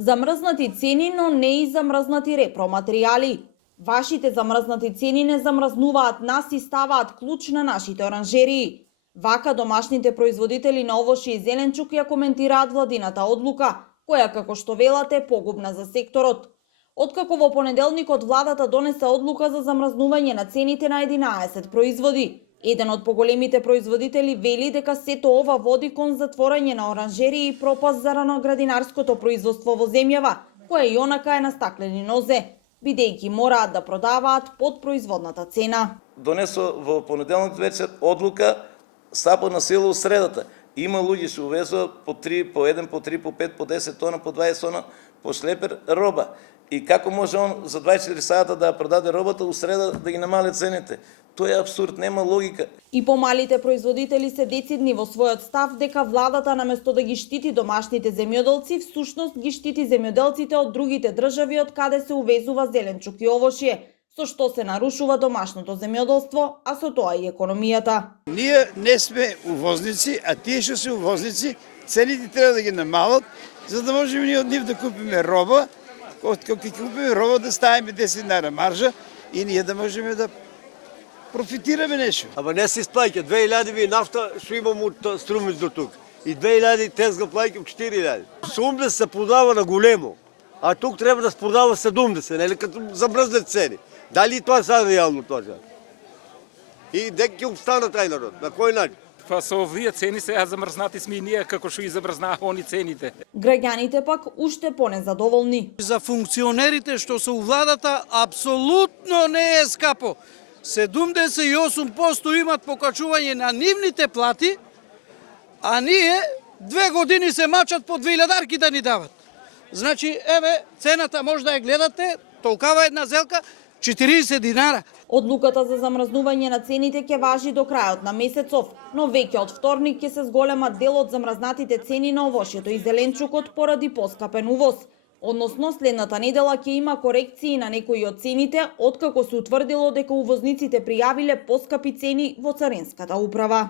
Замрзнати цени, но не и замрзнати репроматеријали. Вашите замрзнати цени не замрзнуваат нас и ставаат клуч на нашите оранжерии. Вака домашните производители на овошје и зеленчук ја коментираат владината одлука, која, како што велате, е погубна за секторот. Откако во понеделникот владата донесе одлука за замрзнување на цените на 11 производи, еден од поголемите производители вели дека сето ова води кон затворање на оранжерии и пропаст за раноградинарското производство во земјава, која и онака е на стаклени нозе, бидејќи мораат да продаваат под производната цена. Донесо во понеделник вечер одлука сапо на сила у средата. Има луѓе што увезува по 3, по 1, по 3, по 5, по 10 тона, по 20 тона по шлепер роба. И како може он за 24 сата да продаде робата у среда да ги намали цените? Тоа е апсурд, нема логика. И помалите производители се децидни во својот став дека владата наместо да ги штити домашните земјоделци, всушност ги штити земјоделците од другите држави од каде се увезува зеленчук и овошје, со што се нарушува домашното земјоделство, а со тоа и економијата. Ние не сме увозници, а тие што се увозници, цените треба да ги намалат, за да можеме ние од нив да купиме роба, кога ќе купиме роба да ставиме 10 динара маржа и ние да можеме да профитираме нешто. Ама не се исплаќа. 2000 ви нафта што имам од Струмиц до тук. И 2000 тезга плаќам 4000. Сумде се продава на големо, а тук треба да се продава 70, нели като замрзнат цени. Дали тоа са реално тоа? И дека ќе обстана тај народ? На кој начин? Па со овие цени сега замрзнати сме и ние како што и замрзнаа они цените. Граѓаните пак уште понезадоволни. За функционерите што се у владата апсолутно не е скапо. 78% имат покачување на нивните плати, а ние 2 години се мачат по 2000 да ни дават. Значи, еве, цената може да ја гледате, толкава една зелка, 40 динара. Одлуката за замрзнување на цените ќе важи до крајот на месецов, но веќе од вторник ќе се зголема дел од замрзнатите цени на овошјето и зеленчукот поради поскапен увоз. Односно, следната недела ќе има корекции на некои од цените, откако се утврдило дека увозниците пријавиле поскапи цени во Царинската управа.